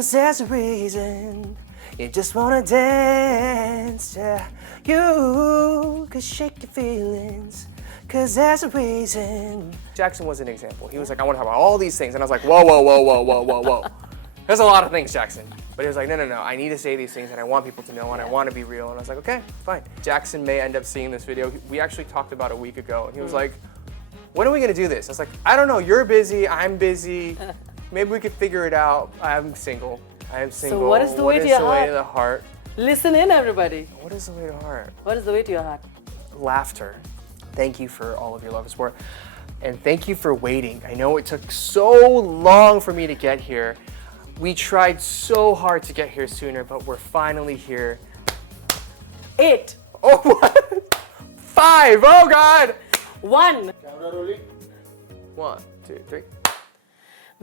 'cause there's a reason you just wanna dance. Yeah, you could shake your feelings, 'cause there's a reason. Jackson was an example. He was like, I want to talk about all these things, and I was like, whoa, whoa, whoa, whoa, whoa, whoa, whoa. There's a lot of things, Jackson. But he was like, no, no, no, I need to say these things, and I want people to know, and I want to be real. And I was like, okay, fine. Jackson may end up seeing this video. We actually talked about it a week ago, and he was like, when are we gonna do this? I was like, I don't know, you're busy, I'm busy. Maybe we could figure it out. I'm single. I am single. So what is the way to your What is the way to the heart? Listen in, everybody. What is the way to the heart? What is the way to your heart? Laughter. Thank you for all of your love and support. And thank you for waiting. I know it took so long for me to get here. We tried so hard to get here sooner, but we're finally here. 8. Oh, what? 5. Oh, God. 1. Camera rolling. 1, 2, 3.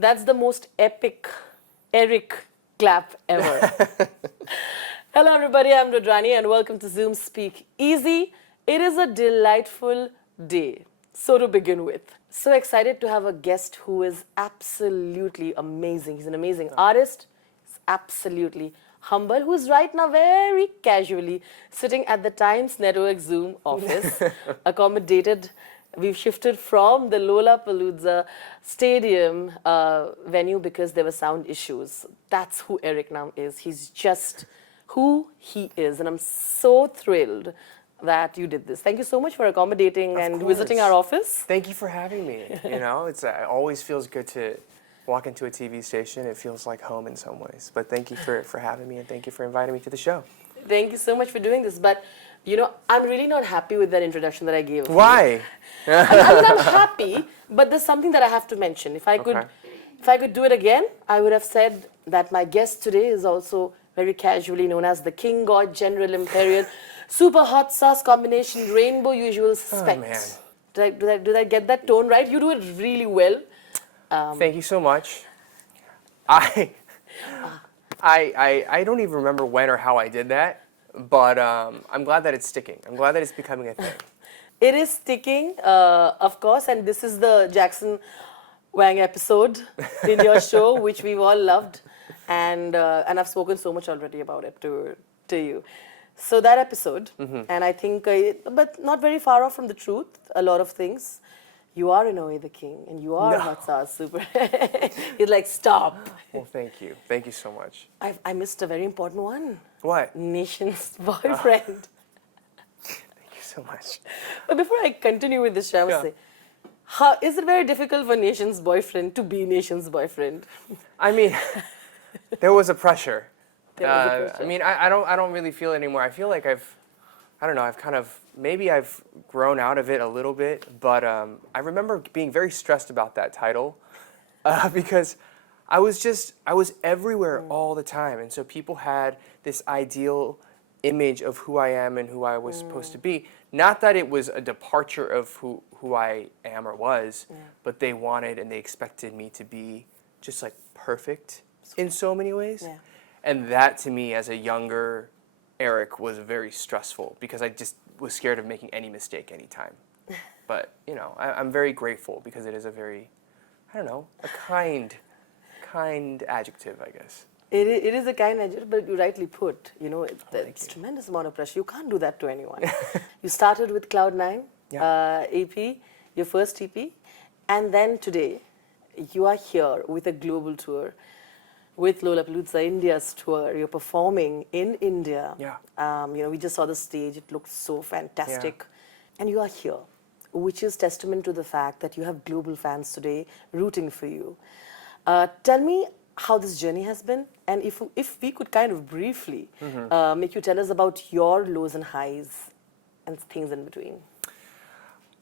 That's the most epic Eric clap ever. Hello, everybody. I'm Rodrani, and welcome to Zoom Speak Easy. It is a delightful day. So to begin with, so excited to have a guest who is absolutely amazing. He's an amazing artist. He's absolutely humble, who's right now very casually sitting at the Times Network Zoom office, accommodated. We've shifted from the Lollapalooza Stadium venue because there were sound issues. That's who Eric now is. He's just who he is, and I'm so thrilled that you did this. Thank you so much for accommodating and visiting our office. Thank you for having me. You know, it always feels good to walk into a TV station. It feels like home in some ways. But thank you for having me, and thank you for inviting me to the show. Thank you so much for doing this. But, you know, I'm really not happy with that introduction that I gave. Why? I'm happy, but there's something that I have to mention. If I could do it again, I would have said that my guest today is also very casually known as the King God General Imperial Super Hot Sauce Combination Rainbow Usual Suspect. Oh, man. Did I get that tone right? You do it really well. Thank you so much. I don't even remember when or how I did that, but I'm glad that it's sticking. I'm glad that it's becoming a thing. It is sticking, of course, and this is the Jackson Wang episode in your show, which we've all loved, and I've spoken so much already about it to you. So that episode, and I think, but not very far off from the truth, a lot of things. You are in a way the king, and you are hot sauce super. You're like, stop. Well, thank you. Thank you so much. I missed a very important one. What? Nation's boyfriend. Thank you so much. But before I continue with this, I must say, is it very difficult for Nation's boyfriend to be Nation's boyfriend? I mean, there was a pressure. I mean, I don't really feel it anymore. I feel like maybe I've grown out of it a little bit, but I remember being very stressed about that title because I was everywhere all the time, and so people had this ideal image of who I am and who I was supposed to be. Not that it was a departure of who I am or was, but they wanted and they expected me to be just like perfect in so many ways. Yeah. And that to me as a younger Eric was very stressful because I just was scared of making any mistake anytime. But, you know, I'm very grateful because it is a very, I don't know, a kind adjective, I guess. It is a kind adjective, but you rightly put, you know, it's a tremendous amount of pressure. You can't do that to anyone. You started with Cloud9 EP, your first EP, and then today you are here with a global tour. With Lollapalooza India's tour, you're performing in India. Yeah. You know, we just saw the stage. It looked so fantastic. And you are here, which is testament to the fact that you have global fans today rooting for you. Tell me how this journey has been, and if we could kind of briefly make you tell us about your lows and highs and things in between.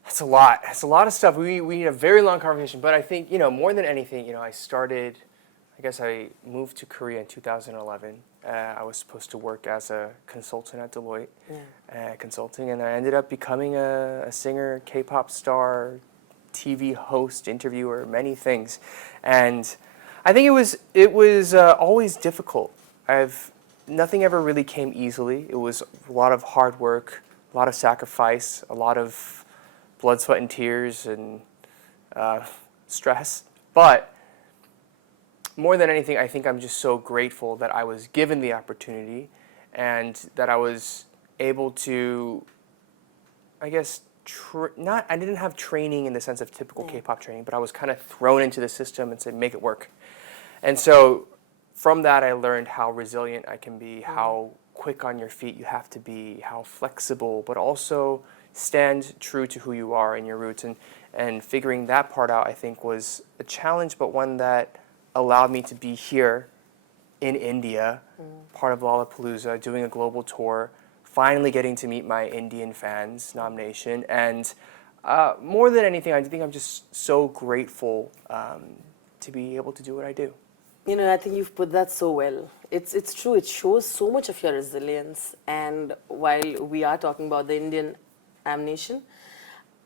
That's a lot. That's a lot of stuff. We need a very long conversation, but I think, you know, more than anything, you know, I moved to Korea in 2011. I was supposed to work as a consultant at Deloitte, consulting, and I ended up becoming a singer, K-pop star, TV host, interviewer, many things. And I think it was always difficult. Nothing ever really came easily. It was a lot of hard work, a lot of sacrifice, a lot of blood, sweat, and tears, and stress. But more than anything, I think I'm just so grateful that I was given the opportunity and that I was able to, I guess, I didn't have training in the sense of typical K-pop training, but I was kind of thrown into the system and said, make it work. And so from that, I learned how resilient I can be, how quick on your feet you have to be, how flexible, but also stand true to who you are and your roots. And figuring that part out, I think, was a challenge, but one that allowed me to be here in India, part of Lollapalooza, doing a global tour, finally getting to meet my Indian fans nomination. And more than anything, I think I'm just so grateful to be able to do what I do. You know, I think you've put that so well. It's true. It shows so much of your resilience. And while we are talking about the Indian nomination,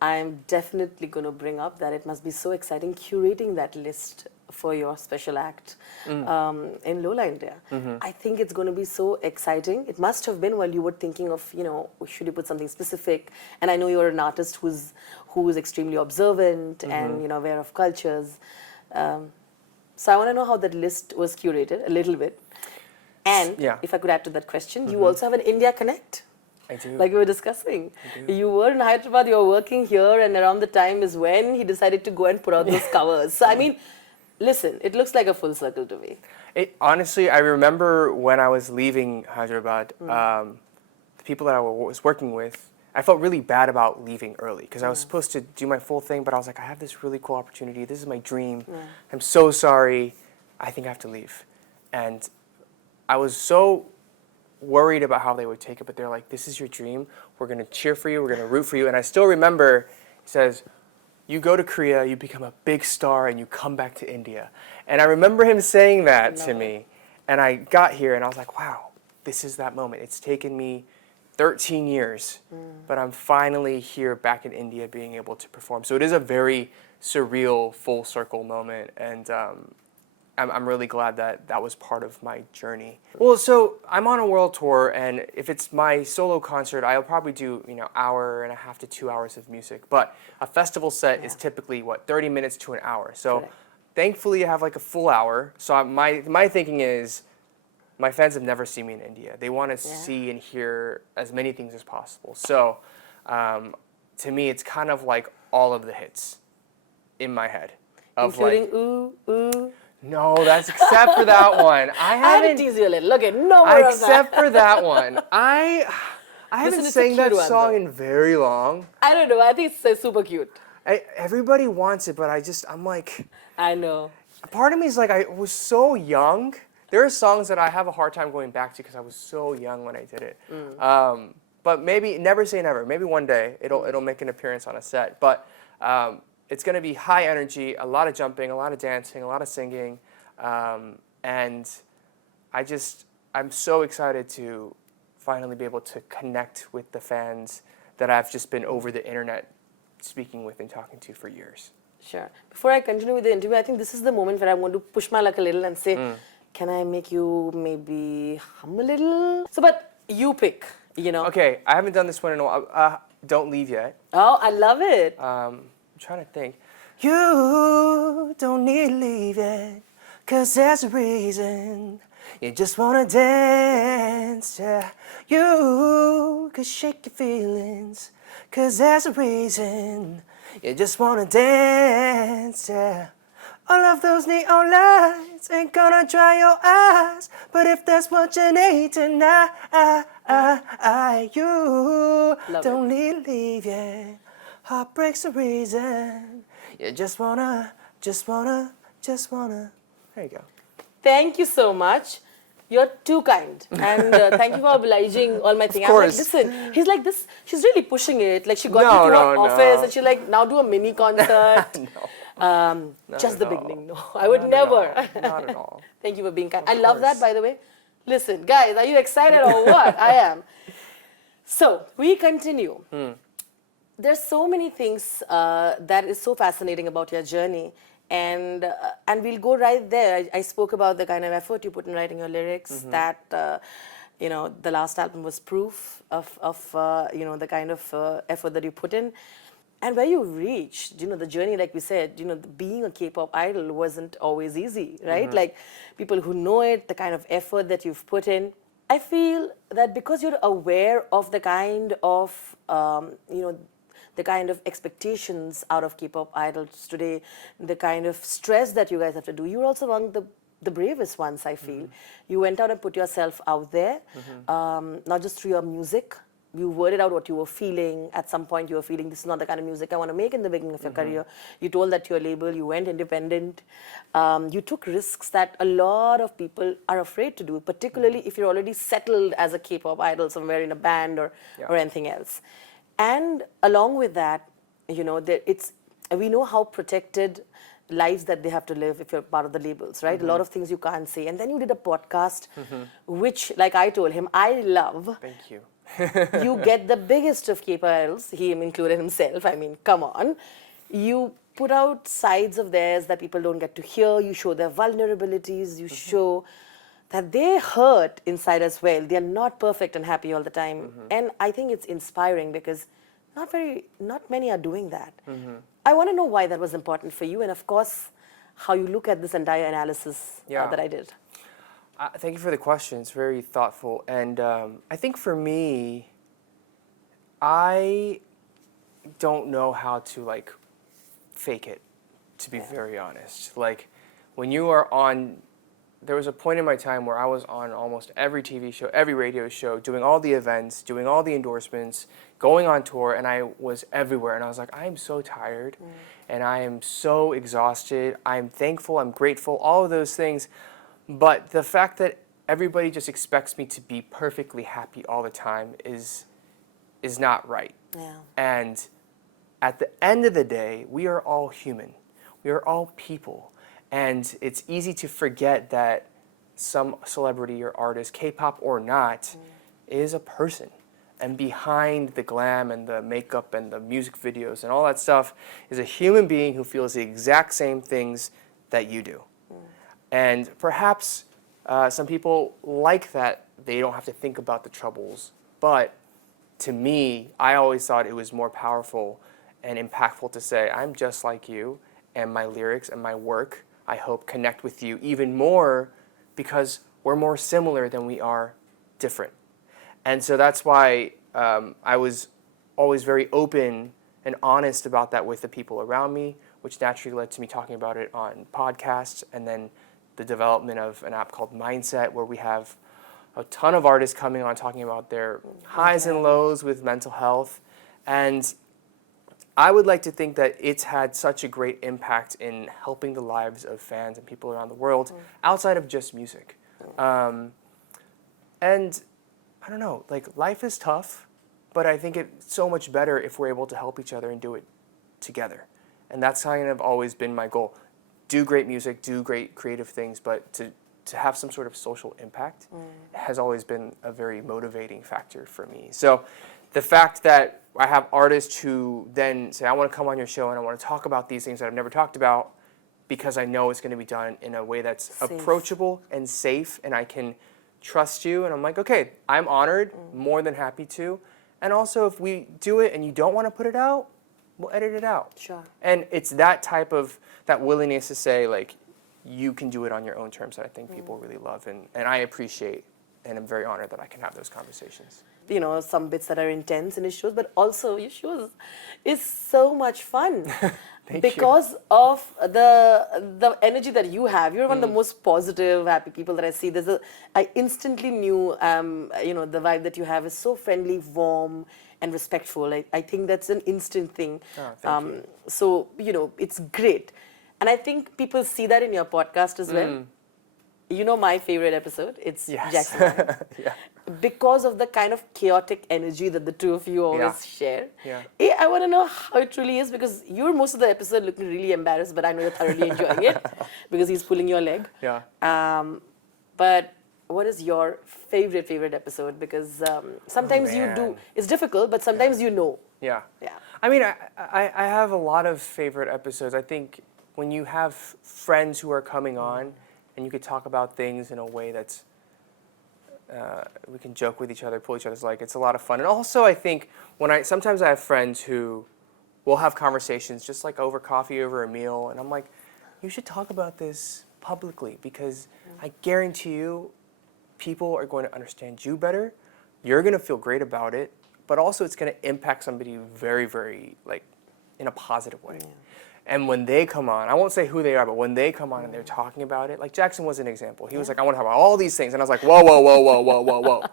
I'm definitely going to bring up that it must be so exciting curating that list for your special act in Lola, India. I think it's going to be so exciting. It must have been while you were thinking of, you know, should you put something specific? And I know you're an artist who's extremely observant and, you know, aware of cultures. So I want to know how that list was curated a little bit. And if I could add to that question, you also have an India Connect. I do. Like we were discussing. You were in Hyderabad, you were working here, and around the time is when he decided to go and put out those covers. So I mean, listen, it looks like a full circle to me. Honestly, I remember when I was leaving Hyderabad, the people that I was working with, I felt really bad about leaving early because I was supposed to do my full thing, but I was like, I have this really cool opportunity. This is my dream. I'm so sorry. I think I have to leave. And I was so worried about how they would take it, but they're like, this is your dream. We're going to cheer for you. We're going to root for you. And I still remember, he says, you go to Korea, you become a big star, and you come back to India. And I remember him saying that to me. And I got here, and I was like, wow, this is that moment. It's taken me 13 years, but I'm finally here back in India being able to perform. So it is a very surreal, full circle moment. And I'm really glad that that was part of my journey. Well, so I'm on a world tour, and if it's my solo concert, I'll probably do, you know, hour and a half to 2 hours of music. But a festival set is typically, 30 minutes to an hour. So thankfully, I have like a full hour. So my thinking is, my fans have never seen me in India. They want to see and hear as many things as possible. So to me, it's kind of like all of the hits in my head. Including ooh, ooh. No, that's except for that one. I had to tease you a little. Look at no more of that. Except for that one. I haven't sang that song in very long. I don't know. I think it's super cute. Everybody wants it, but I'm like... I know. Part of me is like, I was so young. There are songs that I have a hard time going back to because I was so young when I did it. But maybe, never say never. Maybe one day it'll make an appearance on a set. But it's going to be high energy, a lot of jumping, a lot of dancing, a lot of singing. And I'm so excited to finally be able to connect with the fans that I've just been over the internet speaking with and talking to for years. Sure. Before I continue with the interview, I think this is the moment where I want to push my luck a little and say, can I make you maybe hum a little? So, but you pick, you know. Okay, I haven't done this one in a while. Don't Leave Yet. Oh, I love it. I'm trying to think. You don't need to leave yet, 'cause there's a reason. You just wanna dance, yeah. You could shake your feelings, 'cause there's a reason. You just wanna dance, yeah. All of those neon lights ain't gonna dry your eyes, but if that's what you need tonight, you don't need to leave yet. Heartbreak's the reason. You just wanna. There you go. Thank you so much. You're too kind. And thank you for obliging all my things. Of course. I'm like, listen, he's like this, she's really pushing it. Like she got me to her office and she's like, now do a mini concert. Just the beginning. No, I would never. Not at all. Thank you for being kind. I love that, by the way. Listen, guys, are you excited or what? I am. So, we continue. There's so many things that is so fascinating about your journey. And we'll go right there. I spoke about the kind of effort you put in writing your lyrics, that, you know, the last album was proof of you know, the kind of effort that you put in. and where you reached, the journey, like we said, being a K-pop idol wasn't always easy, right? Like people who know it, the kind of effort that you've put in. I feel that because you're aware of the kind of, the kind of expectations out of K-pop idols today, the kind of stress that you guys have to do, you're also among the bravest ones, I feel. You went out and put yourself out there, not just through your music. You worded out what you were feeling. At some point, you were feeling this is not the kind of music I want to make in the beginning of your career. You told that to your label. You went independent. You took risks that a lot of people are afraid to do, particularly if you're already settled as a K-pop idol somewhere in a band or anything else. And along with that, we know how protected lives that they have to live if you're part of the labels, right? A lot of things you can't say. And then you did a podcast, which, like I told him, I love. Thank you. You get the biggest of K-pop idols, he included himself. I mean, come on. You put out sides of theirs that people don't get to hear. You show their vulnerabilities. You show that they hurt inside as well. They are not perfect and happy all the time. And I think it's inspiring because not many are doing that. I want to know why that was important for you, and of course, how you look at this entire analysis that I did. Thank you for the question. It's very thoughtful. And I think for me, I don't know how to like fake it, to be very honest. Like when you are on, there was a point in my time where I was on almost every TV show, every radio show, doing all the events, doing all the endorsements, going on tour, and I was everywhere. And I was like, I am so tired and I am so exhausted. I'm thankful, I'm grateful, all of those things. But the fact that everybody just expects me to be perfectly happy all the time is not right. Yeah. And at the end of the day, we are all human. We are all people. And it's easy to forget that some celebrity or artist, K-pop or not, is a person. And behind the glam and the makeup and the music videos and all that stuff is a human being who feels the exact same things that you do. And perhaps some people like that they don't have to think about the troubles. But to me, I always thought it was more powerful and impactful to say, I'm just like you, and my lyrics and my work, I hope, connect with you even more because we're more similar than we are different. And so that's why I was always very open and honest about that with the people around me, which naturally led to me talking about it on podcasts and then the development of an app called Mindset, where we have a ton of artists coming on talking about their highs and lows with mental health. And I would like to think that it's had such a great impact in helping the lives of fans and people around the world outside of just music. And I don't know, like life is tough, but I think it's so much better if we're able to help each other and do it together. And that's kind of always been my goal. Do great music, do great creative things, but to have some sort of social impact has always been a very motivating factor for me. So the fact that I have artists who then say, I want to come on your show and I want to talk about these things that I've never talked about because I know it's going to be done in a way that's approachable and safe and I can trust you. And I'm like, okay, I'm honored, more than happy to. And also if we do it and you don't want to put it out, we'll edit it out. Sure. And it's that type of, that willingness to say, like, you can do it on your own terms that I think people really love. And I appreciate, and I'm very honored that I can have those conversations. Some bits that are intense in his shows, but also your shows is so much fun. Because of the energy that you have. You're one of the most positive, happy people that I see. I instantly knew, the vibe that you have is so friendly, warm, and respectful. I think that's an instant thing. Oh, thank you. So, it's great. And I think people see that in your podcast as well. You know my favorite episode? It's Jackson Wang. Yeah. Because of the kind of chaotic energy that the two of you always share. Yeah. I want to know how it truly is because you're most of the episode looking really embarrassed, but I know you're thoroughly enjoying it because he's pulling your leg. Yeah. But what is your favorite episode? Because sometimes you do. It's difficult, but sometimes you know. Yeah. Yeah. I mean, I have a lot of favorite episodes. I think when you have friends who are coming on and you could talk about things in a way that's we can joke with each other, pull each other's leg. It's a lot of fun. And also, I think sometimes I have friends who we'll have conversations just like over coffee, over a meal, and I'm like, you should talk about this publicly because I guarantee you people are going to understand you better. You're going to feel great about it, but also it's going to impact somebody very, very, like, in a positive way. And when they come on, I won't say who they are, but when they come on and they're talking about it, like Jackson was an example. He was like, I want to talk about all these things. And I was like, whoa, whoa, whoa, whoa, whoa, whoa, whoa.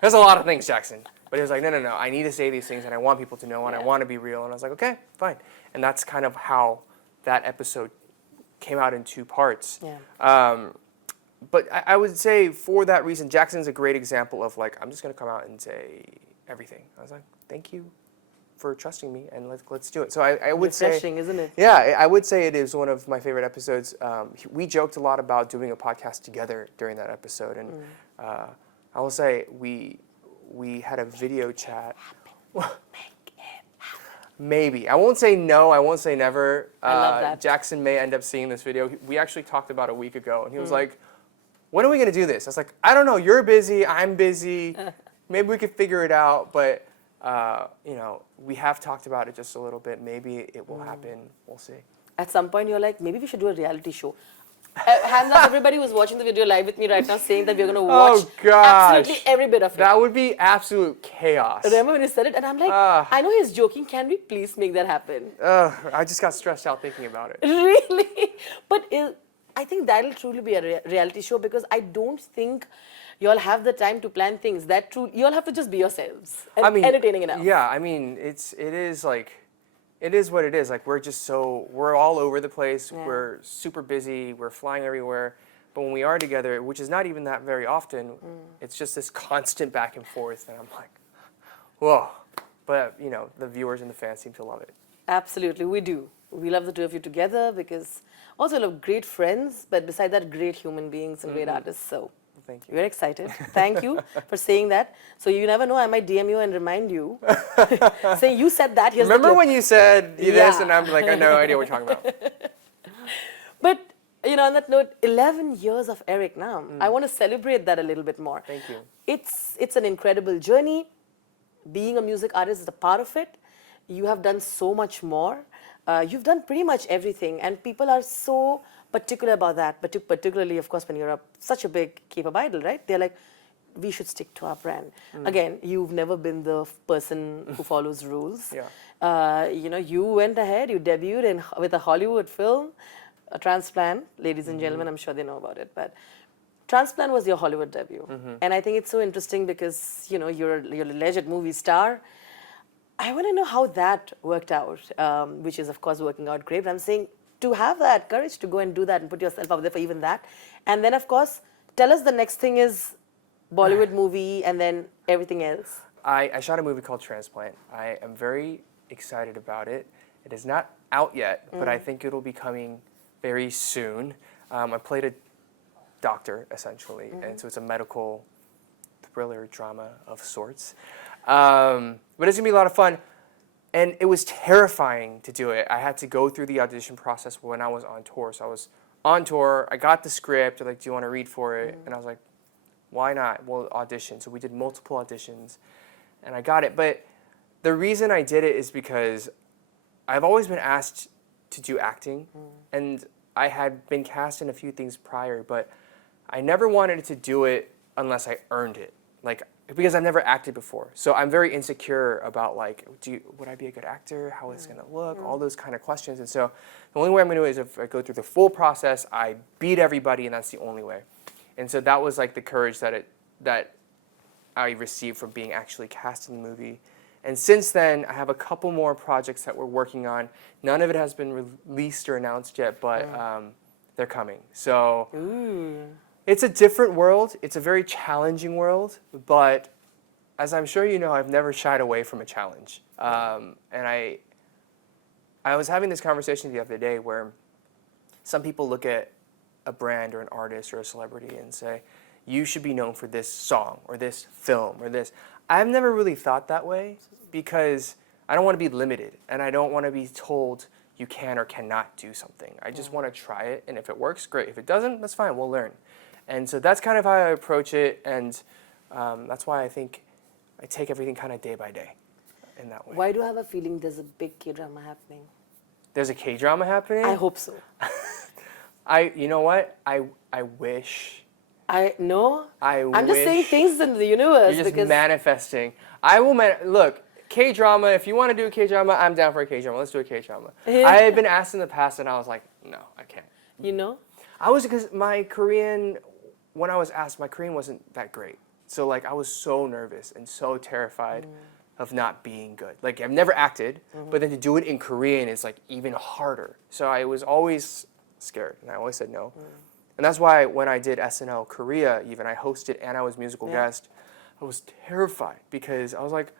There's a lot of things, Jackson. But he was like, no, no, no, I need to say these things and I want people to know and I want to be real. And I was like, okay, fine. And that's kind of how that episode came out in 2 parts. But I would say for that reason, Jackson's a great example of like, I'm just going to come out and say everything. I was like, thank you for trusting me and let's do it. So I would say, refreshing, isn't it? Yeah, I would say it is one of my favorite episodes. We joked a lot about doing a podcast together during that episode, and I will say we had a video chat. Maybe. I won't say no, I won't say never. I love that. Jackson may end up seeing this video. We actually talked about a week ago, and he was like, when are we going to do this? I was like, I don't know, you're busy, I'm busy. Maybe we could figure it out, but you know, we have talked about it just a little bit. Maybe it will happen. We'll see. At some point, you're like, maybe we should do a reality show. Hands up, everybody who's watching the video live with me right now, saying that we're going to watch absolutely every bit of it. That would be absolute chaos. Remember when he said it? And I'm like, I know he's joking. Can we please make that happen? I just got stressed out thinking about it. Really? But I think that'll truly be a reality show because I don't think y'all have the time to plan things. Y'all have to just be yourselves and entertaining enough. Yeah, I mean, it is what it is. Like, we're all over the place. Yeah. We're super busy. We're flying everywhere. But when we are together, which is not even that very often, it's just this constant back and forth. And I'm like, whoa. But, you know, the viewers and the fans seem to love it. Absolutely, we do. We love the two of you together because also love great friends, but beside that, great human beings and great artists. So thank you. We're excited. Thank you for saying that. So you never know, I might DM you and remind you. Say, you said that. Here's Remember when you said this, and I'm like, I have no idea what you're talking about. But, you know, on that note, 11 years of Eric now. I want to celebrate that a little bit more. Thank you. It's an incredible journey. Being a music artist is a part of it. You have done so much more. You've done pretty much everything, and people are so particular about that, particularly, of course, when you're such a big K-pop idol, right? They're like, we should stick to our brand. Again, you've never been the person who follows rules. Yeah. You know, you went ahead, you debuted with a Hollywood film, a Transplant. Ladies and gentlemen, I'm sure they know about it, but Transplant was your Hollywood debut. And I think it's so interesting because, you know, you're a alleged movie star. I want to know how that worked out, which is, of course, working out great. But I'm saying to have that courage to go and do that and put yourself out there for even that. And then, of course, tell us the next thing is Bollywood movie and then everything else. I shot a movie called Transplant. I am very excited about it. It is not out yet, but I think it'll be coming very soon. I played a doctor, essentially, and so it's a medical thriller drama of sorts. But it's gonna be a lot of fun, and it was terrifying to do it. I had to go through the audition process when I was on tour. So I was on tour, I got the script, they're like, do you want to read for it? And I was like, why not? Well, audition. So we did multiple auditions, and I got it. But the reason I did it is because I've always been asked to do acting, and I had been cast in a few things prior, but I never wanted to do it unless I earned it. Like, because I've never acted before. So I'm very insecure about, like, would I be a good actor? How is it going to look? All those kind of questions. And so the only way I'm going to do it is if I go through the full process, I beat everybody, and that's the only way. And so that was, like, the courage that I received from being actually cast in the movie. And since then, I have a couple more projects that we're working on. None of it has been released or announced yet, but they're coming. So it's a different world. It's a very challenging world, but as I'm sure you know, I've never shied away from a challenge. And I was having this conversation the other day where some people look at a brand or an artist or a celebrity and say, you should be known for this song or this film or this. I've never really thought that way because I don't want to be limited, and I don't want to be told you can or cannot do something. I just want to try it, and if it works, great. If it doesn't, that's fine, we'll learn. And so that's kind of how I approach it, and that's why I think I take everything kind of day by day. in that way. Why do I have a feeling there's a big K-drama happening? There's a K-drama happening? I hope so. You know what? I wish. No? I'm just saying wish things in the universe. You're just because manifesting. Look, K-drama, if you want to do a K-drama, I'm down for a K-drama. Let's do a K-drama. Yeah. I had been asked in the past and I was like, no, I can't. You know? Because my Korean, when I was asked, my Korean wasn't that great. So like I was so nervous and so terrified of not being good. Like I've never acted, but then to do it in Korean is like even harder. So I was always scared and I always said no. And that's why when I did SNL Korea, even I hosted and I was musical guest, I was terrified because I was like,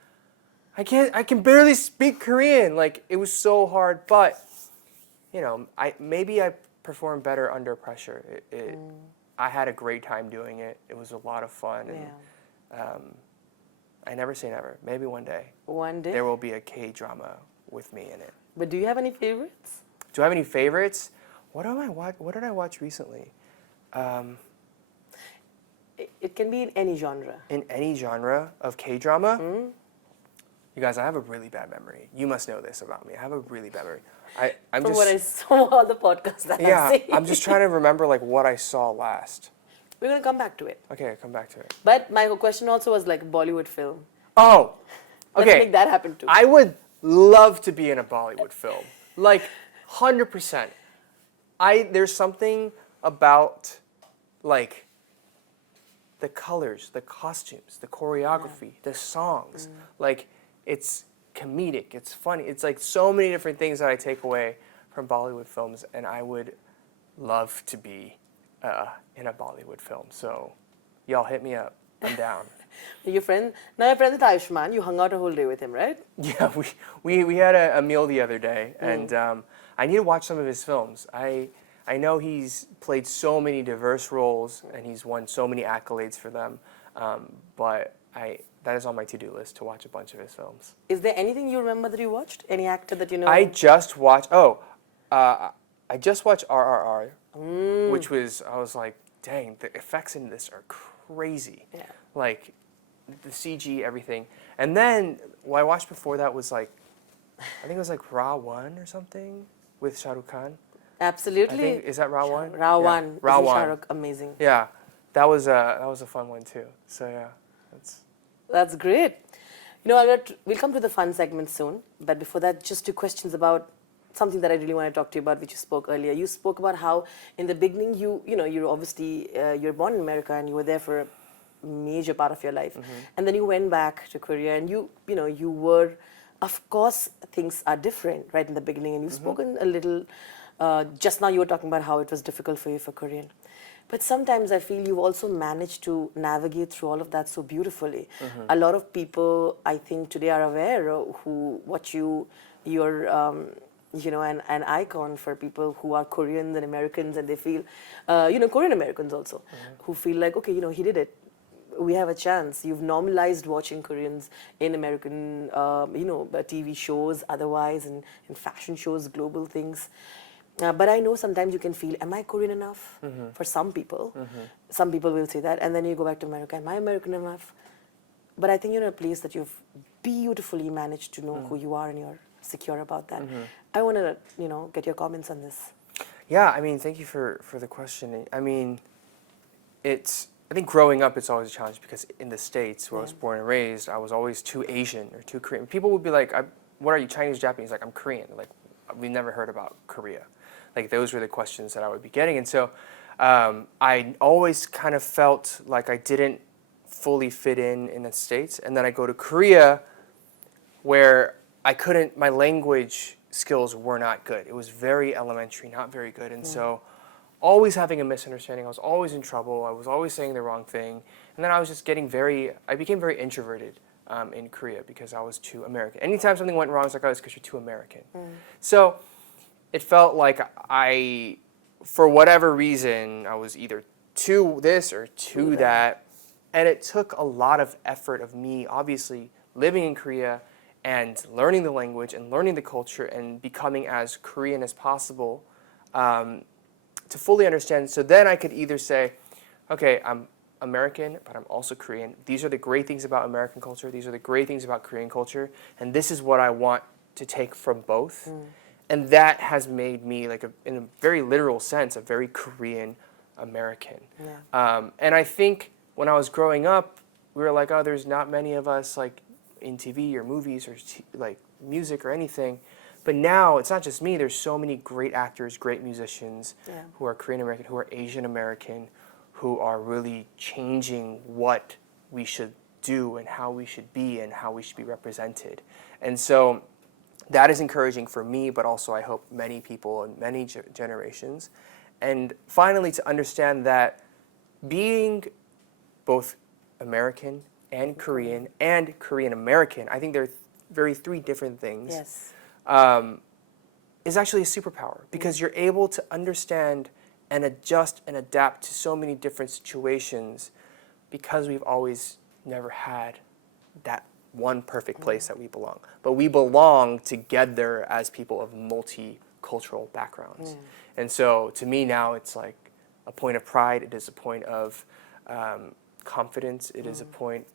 I can barely speak Korean. Like it was so hard, but you know, maybe I performed better under pressure. I had a great time doing it. It was a lot of fun. And, I never say never. Maybe one day. One day? There will be a K-drama with me in it. But do you have any favorites? Do I have any favorites? What did I watch recently? It can be in any genre. In any genre of K-drama? You guys, I have a really bad memory. You must know this about me. I have a really bad memory. From what I saw all the podcasts that I've seen. I'm just trying to remember like what I saw last. We're going to come back to it. Okay, I'll come back to it. But my question also was like Bollywood film. Oh, okay. Let's make that happen too. I would love to be in a Bollywood film. Like, 100%. There's something about, like, the colors, the costumes, the choreography, the songs. Like, it's comedic, it's funny. It's like so many different things that I take away from Bollywood films, and I would love to be in a Bollywood film. So, y'all hit me up. I'm down. Your friend with Ayushmann, you hung out a whole day with him, right? Yeah, we had a meal the other day, and I need to watch some of his films. I know he's played so many diverse roles, and he's won so many accolades for them, but that is on my to-do list to watch a bunch of his films. Is there anything you remember that you watched? Any actor that you know? I just watched RRR, which was, I was like, dang, the effects in this are crazy. Yeah. Like, the CG, everything. And then, what I watched before that was like, I think it was like Ra 1 or something with Shah Rukh Khan. Absolutely. Is that Ra 1? Ra 1. Ra 1. Shah Rukh, amazing. Yeah, that was a fun one too. So yeah, That's great. You know, Albert, we'll come to the fun segment soon. But before that, just two questions about something that I really want to talk to you about, which you spoke earlier. You spoke about how in the beginning, you're obviously, you're born in America and you were there for a major part of your life. And then you went back to Korea and you were, of course, things are different, right, in the beginning. And you've spoken a little, just now you were talking about how it was difficult for you for Korean. But sometimes I feel you've also managed to navigate through all of that so beautifully. A lot of people, I think, today are aware who watch you. You're, an icon for people who are Koreans and Americans, and they feel, Korean Americans also, who feel like, okay, he did it. We have a chance. You've normalized watching Koreans in American, TV shows, otherwise, and in fashion shows, global things. But I know sometimes you can feel, am I Korean enough? For some people. Some people will say that. And then you go back to America, am I American enough? But I think you're in a place that you've beautifully managed to know who you are and you're secure about that. I want to, get your comments on this. Yeah, I mean, thank you for the question. I mean, I think growing up, it's always a challenge because in the States, where I was born and raised, I was always too Asian or too Korean. People would be like, what are you, Chinese, Japanese? Like, I'm Korean. Like, we never heard about Korea. Like, those were the questions that I would be getting. And so I always kind of felt like I didn't fully fit in the States. And then I go to Korea where my language skills were not good. It was very elementary, not very good. And so always having a misunderstanding. I was always in trouble. I was always saying the wrong thing. And then I was just I became very introverted in Korea because I was too American. Anytime something went wrong, it's like, oh, it's because you're too American. So it felt like for whatever reason, I was either to this or to that. And it took a lot of effort of me, obviously, living in Korea and learning the language and learning the culture and becoming as Korean as possible to fully understand. So then I could either say, okay, I'm American, but I'm also Korean. These are the great things about American culture. These are the great things about Korean culture. And this is what I want to take from both. And that has made me, like, in a very literal sense, a very Korean American. And I think when I was growing up, we were like, oh, there's not many of us, like, in TV or movies or like music or anything. But now it's not just me. There's so many great actors, great musicians who are Korean American, who are Asian American, who are really changing what we should do and how we should be and how we should be represented. And so that is encouraging for me, but also I hope many people in many generations. And finally, to understand that being both American and Korean American, I think they're three different things, is actually a superpower, because you're able to understand and adjust and adapt to so many different situations, because we've always never had that one perfect place that we belong. But we belong together as people of multicultural backgrounds. And so to me now it's like a point of pride. It is a point of confidence. It is a point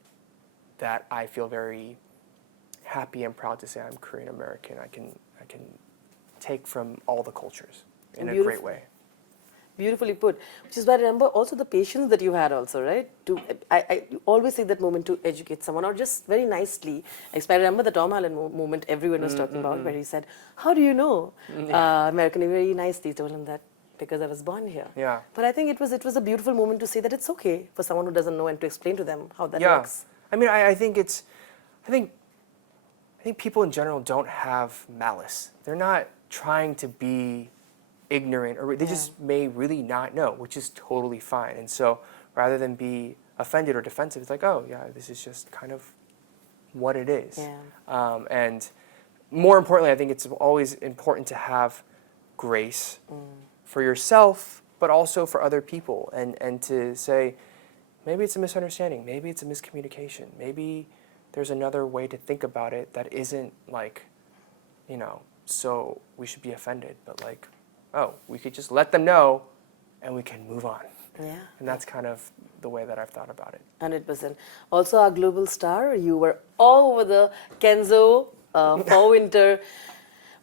that I feel very happy and proud to say I'm Korean American. I can take from all the cultures in a great way. Beautifully put. Which is why I remember also the patience that you had also, right? I always say that moment to educate someone, or just very nicely. I remember the Tom Holland moment everyone was talking about, where he said, how do you know American? Very nicely told him that because I was born here. But I think it was a beautiful moment to say that it's okay for someone who doesn't know, and to explain to them how that works. I mean, I think people in general don't have malice. They're not trying to be ignorant, or they just may really not know, which is totally fine. And so rather than be offended or defensive, it's like, oh yeah, this is just kind of what it is. And more importantly, I think it's always important to have grace for yourself, but also for other people, and to say, maybe it's a misunderstanding, maybe it's a miscommunication, maybe there's another way to think about it that isn't like, so we should be offended, but like, oh, we could just let them know and we can move on. And that's kind of the way that I've thought about it. 100%. Also, our global star, you were all over the Kenzo for winter.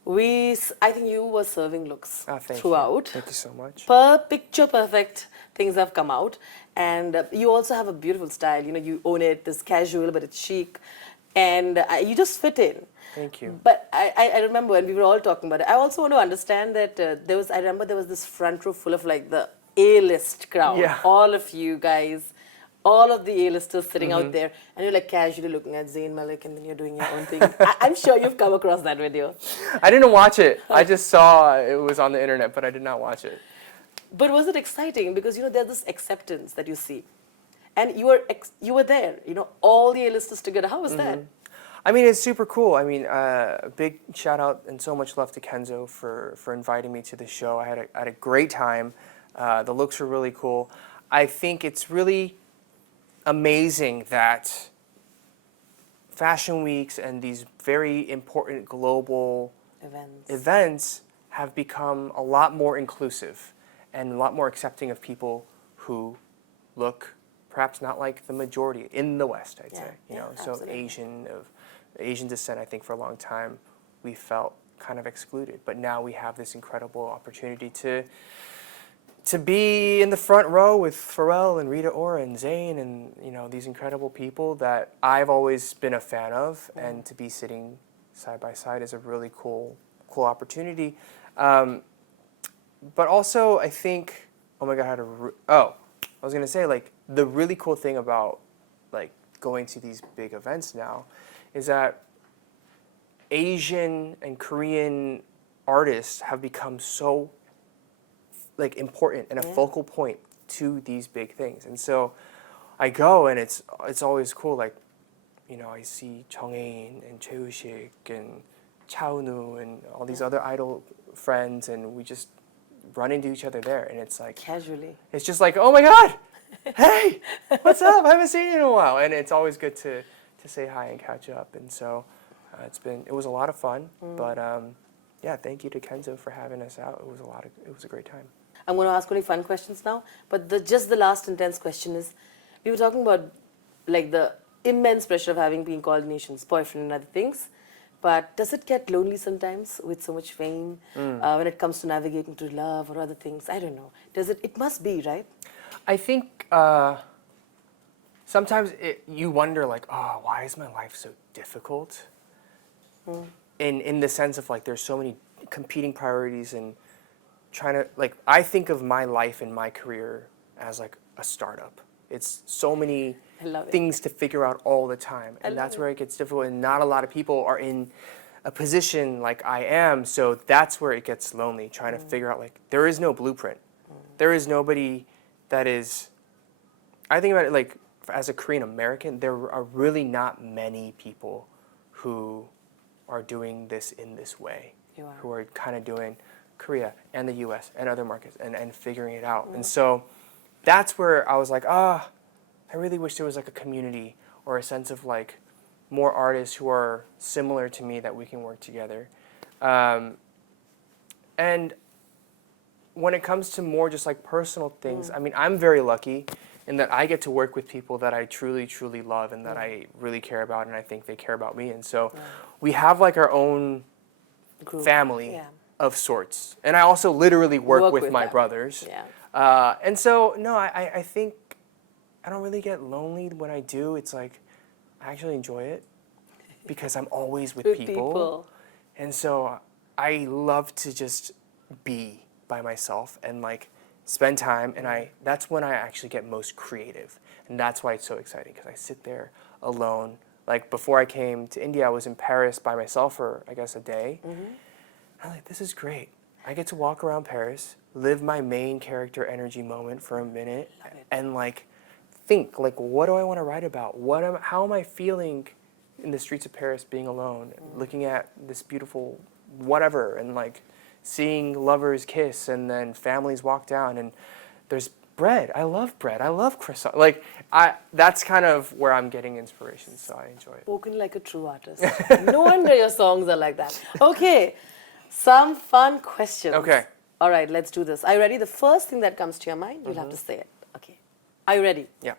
I think you were serving looks throughout. Thank you so much. Picture perfect things have come out. And you also have a beautiful style. You own it. It's casual, but it's chic. And you just fit in. Thank you. But I remember when we were all talking about it, I also want to understand that I remember there was this front row full of like the A-list crowd. All of you guys, all of the A-listers sitting out there, and you're like casually looking at Zayn Mallik, and then you're doing your own thing. I'm sure you've come across that video. I didn't watch it. I just saw it was on the internet, but I did not watch it. But was it exciting? Because there's this acceptance that you see. And you were there, all the A-listers together. How was that? I mean, it's super cool. I mean, a big shout out and so much love to Kenzo for inviting me to the show. I had a great time. The looks were really cool. I think it's really amazing that fashion weeks and these very important global events have become a lot more inclusive and a lot more accepting of people who look perhaps not like the majority in the West, I'd say. So absolutely. Asian descent, I think for a long time we felt kind of excluded, but now we have this incredible opportunity to be in the front row with Pharrell and Rita Ora and Zayn and these incredible people that I've always been a fan of, and to be sitting side by side is a really cool opportunity. But also I think, oh my God, I was gonna say, like, the really cool thing about like going to these big events now is that Asian and Korean artists have become so like important and a focal point to these big things. And so I go, and it's always cool. Like, I see Jonghae and Choi and Chaunu and all these other idol friends, and we just run into each other there, and it's like casually. It's just like, oh my God, hey, what's up? I haven't seen you in a while, and it's always good to say hi and catch up. And so it was a lot of fun. But thank you to Kenzo for having us out. It was a great time. I'm going to ask only fun questions now, but just the last intense question is, We were talking about like the immense pressure of having been called nation's boyfriend and other things. But does it get lonely sometimes with so much fame when it comes to navigating through love or other things? I don't know. Does it? It must be, right? I think sometimes you wonder, like, oh, why is my life so difficult? In the sense of, like, there's so many competing priorities and trying to, like, I think of my life and my career as, like, a startup. It's so many things to figure out all the time. And that's where it gets difficult. And not a lot of people are in a position like I am. So that's where it gets lonely, trying to figure out, like, there is no blueprint. There is nobody that is, I think about it, like, as a Korean American, there are really not many people who are doing this in this way, who are kind of doing Korea and the US and other markets and figuring it out. And so that's where I was like, I really wish there was, like, a community or a sense of, like, more artists who are similar to me that we can work together. And when it comes to more just, like, personal things, I mean, I'm very lucky in that I get to work with people that I truly, truly love and that I really care about, and I think they care about me. And so we have, like, our own family of sorts. And I also literally work with my brothers. And so, no, I think I don't really get lonely when I do. It's like, I actually enjoy it because I'm always with people. And so I love to just be by myself and, like, spend time. And that's when I actually get most creative. And that's why it's so exciting, because I sit there alone. Like, before I came to India, I was in Paris by myself for, I guess, a day. I'm like, this is great. I get to walk around Paris, live my main character energy moment for a minute, and, like, think, like, what do I want to write about? How am I feeling in the streets of Paris being alone, looking at this beautiful whatever, and, like, seeing lovers kiss and then families walk down, and there's bread. I love bread. I love croissant. Like, that's kind of where I'm getting inspiration, so I enjoy it. Spoken like a true artist. No wonder your songs are like that. Okay, some fun questions. Okay. All right, let's do this. Are you ready? The first thing that comes to your mind, you'll have to say it. Okay. Are you ready? Yeah.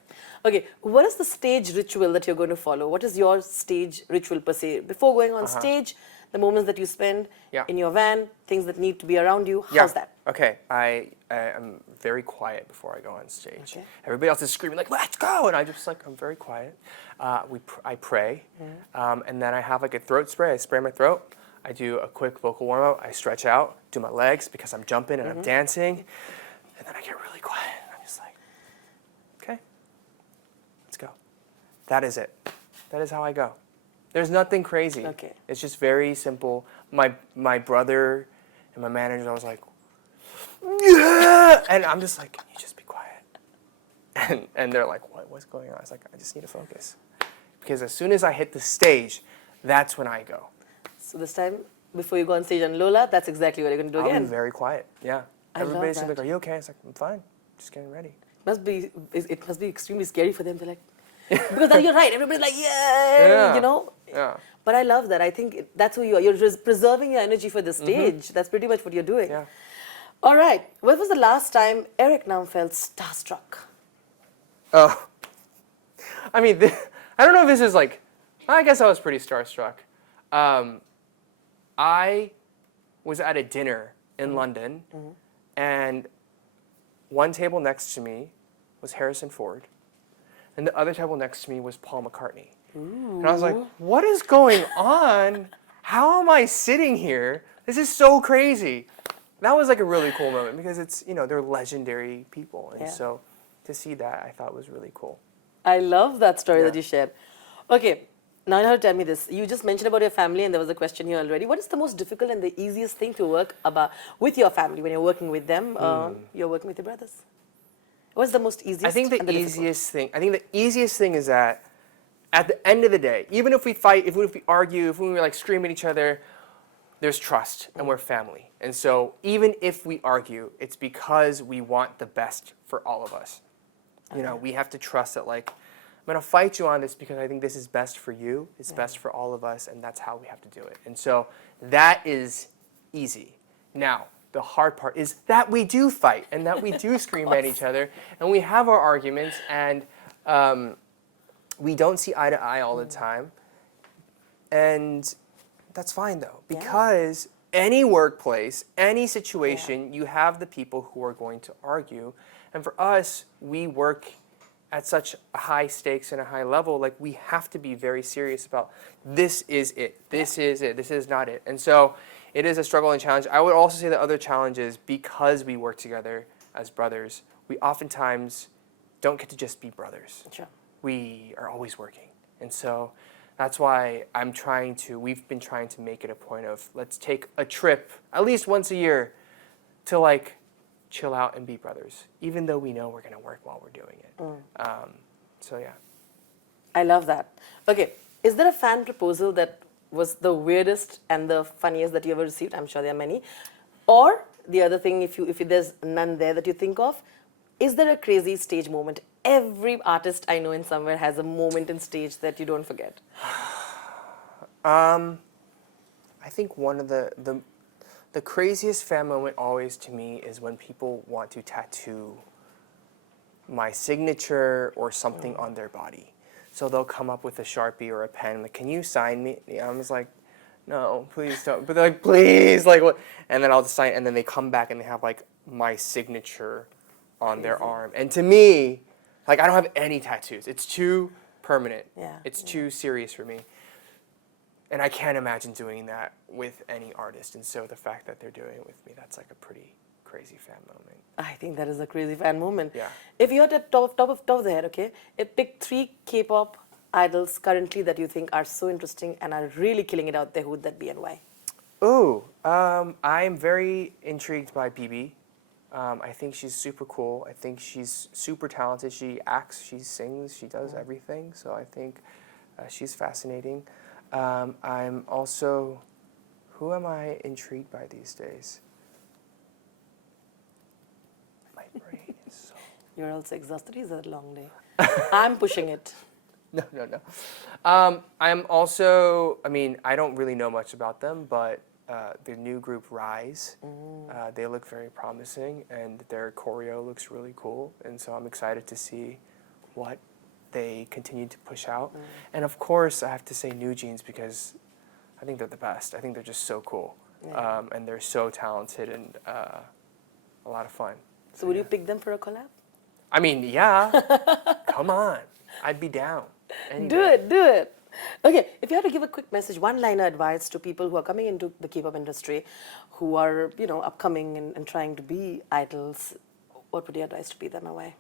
Okay, what is the stage ritual that you're going to follow? What is your stage ritual per se? Before going on stage, the moments that you spend in your van, things that need to be around you, how's that? Okay, I am very quiet before I go on stage. Okay. Everybody else is screaming, like, let's go! And I just, like, I'm very quiet. I pray, and then I have, like, a throat spray. I spray my throat. I do a quick vocal warm-up. I stretch out, do my legs because I'm jumping and I'm dancing. And then I get really quiet. I'm just like, okay, let's go. That is it. That is how I go. There's nothing crazy. Okay. It's just very simple. My brother and my manager, I was like, yeah! And I'm just like, can you just be quiet? And they're like, what's going on? I was like, I just need to focus. Because as soon as I hit the stage, that's when I go. So this time, before you go on stage on Lola, that's exactly what you're going to do again. I'll be very quiet, yeah. Everybody's love that. like, are you okay? I was like, I'm fine. Just getting ready. It must be extremely scary for them. They're like, because then you're right. Everybody's like, yeah, you know? Yeah. But I love that. I think that's who you are. You're just preserving your energy for the stage. That's pretty much what you're doing. Yeah. All right. When was the last time Eric now felt starstruck? Oh. I mean, I don't know if this is like, I guess I was pretty starstruck. I was at a dinner in London, and one table next to me was Harrison Ford, and the other table next to me was Paul McCartney. And I was like, what is going on? How am I sitting here? This is so crazy. That was like a really cool moment because it's, you know, they're legendary people. And so to see that, I thought was really cool. I love that story that you shared. Okay, now you have to tell me this. You just mentioned about your family, and there was a question here already. What is the most difficult and the easiest thing to work with your family when you're working with them? You're working with your brothers. What's the most easiest? I think the easiest thing is that at the end of the day, even if we fight, even if we argue, if we like scream at each other, there's trust and we're family. And so even if we argue, it's because we want the best for all of us. You know, we have to trust that, like, I'm going to fight you on this because I think this is best for you, it's best for all of us, and that's how we have to do it. And so that is easy. Now, the hard part is that we do fight and that we do scream at each other and we have our arguments, and We don't see eye to eye all the time. And that's fine though, because any workplace, any situation, you have the people who are going to argue. And for us, we work at such a high stakes and a high level, like we have to be very serious about this is it, this is it, this is not it. And so it is a struggle and challenge. I would also say the other challenge is because we work together as brothers, we oftentimes don't get to just be brothers. Sure. We are always working. And so that's why we've been trying to make it a point of let's take a trip at least once a year to like chill out and be brothers, even though we know we're going to work while we're doing it. So yeah. I love that. Okay, is there a fan proposal that was the weirdest and the funniest that you ever received? I'm sure there are many. Or the other thing, if there's none there that you think of, is there a crazy stage moment? Every artist I know in somewhere has a moment in stage that you don't forget. I think one of the craziest fan moment always to me is when people want to tattoo my signature or something on their body. So they'll come up with a Sharpie or a pen, like, can you sign me? I was like, no, please don't. But they're like, please, like what? And then I'll just sign, and then they come back and they have like my signature on their arm. And to me, like I don't have any tattoos. It's too permanent. It's too serious for me. And I can't imagine doing that with any artist. And so the fact that they're doing it with me, that's like a pretty crazy fan moment. I think that is a crazy fan moment. Yeah. If you had at top of the head, okay, pick 3 K-pop idols currently that you think are so interesting and are really killing it out there, who would that be and why? Ooh, I'm very intrigued by BB. I think she's super cool. I think she's super talented. She acts, she sings, she does everything. So I think she's fascinating. I'm also, who am I intrigued by these days? My brain is so... You're also exhausted. It's a long day. I'm pushing it. No. I'm also, I don't really know much about them, but the new group Rise, they look very promising, and their choreo looks really cool, and so I'm excited to see what they continue to push out. And of course, I have to say New Jeans because I think they're the best. I think they're just so cool, and they're so talented and a lot of fun. So would you pick them for a collab? Yeah. Come on. I'd be down. Any Do day. it. Okay, if you had to give a quick message, one-liner advice to people who are coming into the K-pop industry, who are, upcoming and trying to be idols, what would you advise to be them away?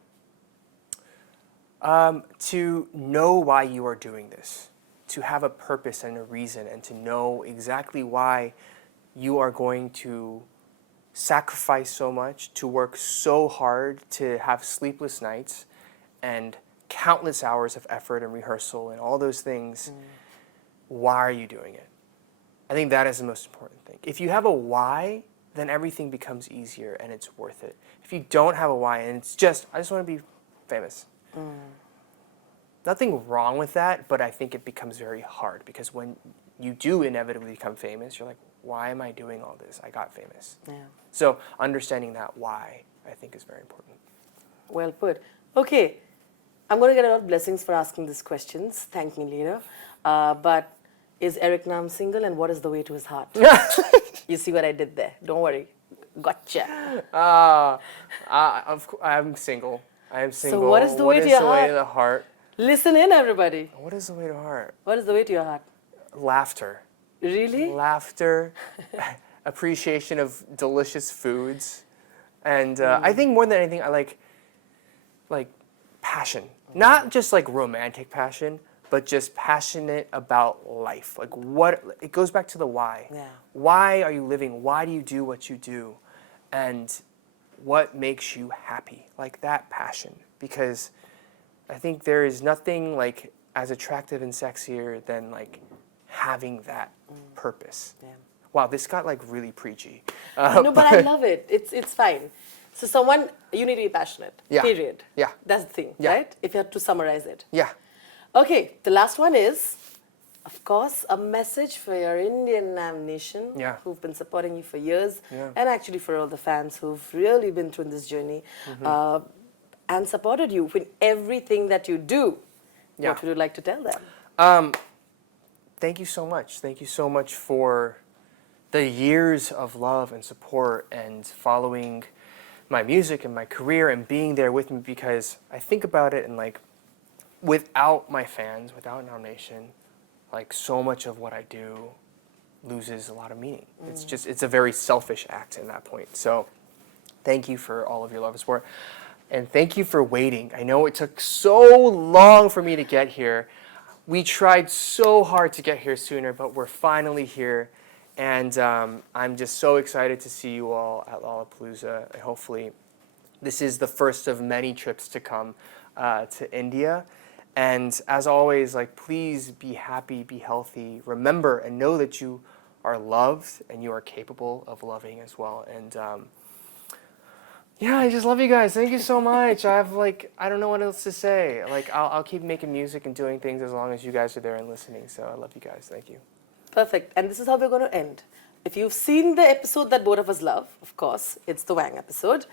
To know why you are doing this, to have a purpose and a reason, and to know exactly why you are going to sacrifice so much, to work so hard, to have sleepless nights, and countless hours of effort and rehearsal and all those things. Why are you doing it? I think that is the most important thing. If you have a why, then everything becomes easier and it's worth it. If you don't have a why and it's just, I just want to be famous. Nothing wrong with that, but I think it becomes very hard because when you do inevitably become famous, you're like, why am I doing all this? I got famous. Yeah. So understanding that why, I think, is very important. Well put. Okay, I'm going to get a lot of blessings for asking these questions. Thank me later. But is Eric Nam single, and what is the way to his heart? You see what I did there? Don't worry. Gotcha. I'm single. I am single. So what is the way to your heart? What is the way to the heart? Listen in, everybody. What is the way to heart? What is the way to your heart? Laughter. Really? Laughter, appreciation of delicious foods, and I think more than anything, I like passion. Not just like romantic passion, but just passionate about life. Like it goes back to the why. Yeah. Why are you living? Why do you do what you do? And what makes you happy? Like that passion. Because I think there is nothing like as attractive and sexier than like having that purpose. Yeah. Wow, this got like really preachy. No, but I love it. It's fine. So you need to be passionate. Yeah. Period. Yeah. That's the thing, Yeah. right? If you had to summarize it. Yeah. Okay, the last one is, of course, a message for your Indian nation who've been supporting you for years, and actually for all the fans who've really been through this journey. and supported you in everything that you do. Yeah. What would you like to tell them? Thank you so much. Thank you so much for the years of love and support and following my music and my career and being there with me, because I think about it and like without my fans, without Nomination, like so much of what I do loses a lot of meaning. It's a very selfish act in that point. So thank you for all of your love and support. And thank you for waiting. I know it took so long for me to get here. We tried so hard to get here sooner, but we're finally here. And I'm just so excited to see you all at Lollapalooza. And hopefully this is the first of many trips to come to India. And as always, like, please be happy, be healthy. Remember and know that you are loved and you are capable of loving as well. And yeah, I just love you guys. Thank you so much. I don't know what else to say. Like, I'll keep making music and doing things as long as you guys are there and listening. So I love you guys. Thank you. Perfect. And this is how we're going to end. If you've seen the episode that both of us love, of course, it's the Wang episode.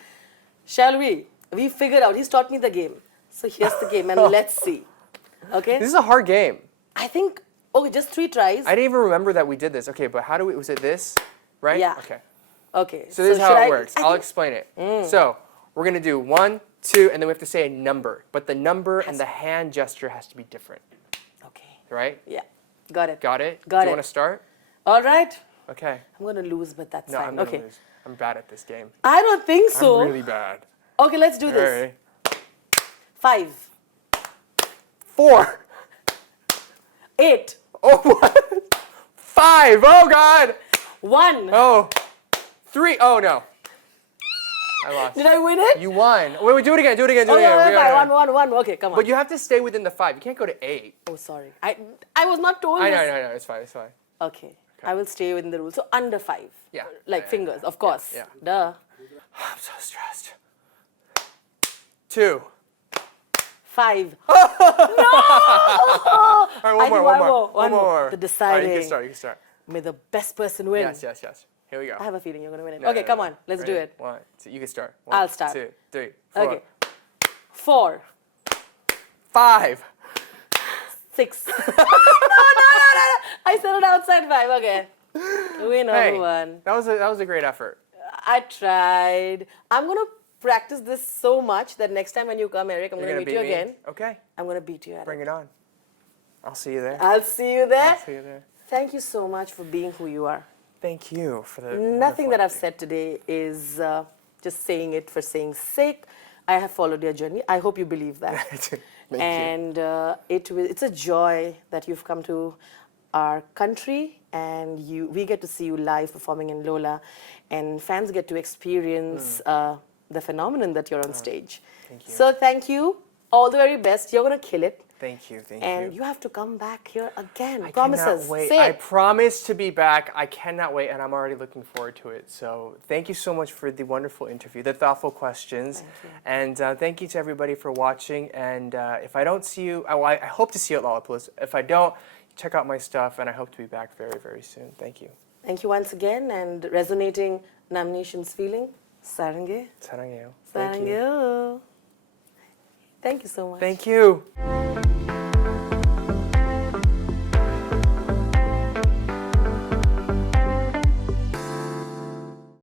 Shall we? We figured out. He's taught me the game. So here's the game, and let's see. Okay? This is a hard game. I think, just 3 tries. I didn't even remember that we did this. Okay, but was it this? Right? Yeah. Okay. Okay. So this is how it works. I'll explain it. So we're going to do 1, 2, and then we have to say a number. But the number and the hand gesture has to be different. Okay. Right? Yeah. Got it. Got it? Got Do you it. want to start? All right. Okay. I'm going to lose, but that's No, fine. I'm going to Okay. lose. I'm bad at this game. I don't think so. I'm really bad. Okay, let's do this. All right. 5. 4. 8. Oh, what? 5. Oh, God. 1. Oh. 3. Oh, no. I lost. Did I win it? You won. Wait, do it again. Do it again. Do it Okay, again. wait, 1. Okay, come on. But you have to stay within the 5. You can't go to 8. Oh, sorry. I was not told I this. know. It's fine. It's fine. Okay. I will stay within the rules. So under 5. Yeah. Like Yeah. fingers, of course. Yeah. Duh. I'm so stressed. 2. 5. All right, one more. One more. The All right, deciding. you can start. May the best person win. Yes. Here we go. I have a feeling you're going to win it. No, okay, no, come no. on. Let's Ready? do it. 1, 2. You can start. I'll start. 2, 3, 4. Okay. 4. 5. 6. no. I said it outside 5. Okay. We know who won. That was a great effort. I tried. I'm going to practice this so much that next time when you come, Eric, I'm going to meet you beat me? again. Okay. I'm going to beat you at Bring it. it on. I'll see you there. I'll see you there. I'll see you there. Thank you so much for being who you are. Thank you for the Nothing that I've wonderful said today is just saying it for saying sake. I have followed your journey. I hope you believe that. Thank you. And it's a joy that you've come to our country, and we get to see you live performing in Lola, and fans get to experience the phenomenon that you're on stage. Thank you. So thank you. All the very best. You're going to kill it. Thank you. And you have to come back here again. I Promises. cannot wait. Say I it. promise to be back. I cannot wait, and I'm already looking forward to it. So thank you so much for the wonderful interview, the thoughtful questions. Thank you. And thank you to everybody for watching. And if I don't see you, I hope to see you at Lollapalooza. If I don't, check out my stuff, and I hope to be back very, very soon. Thank you. Thank you once again, and resonating Nomination's feeling. 사랑해. 사랑해요. 사랑해요. Thank you so much. Thank you.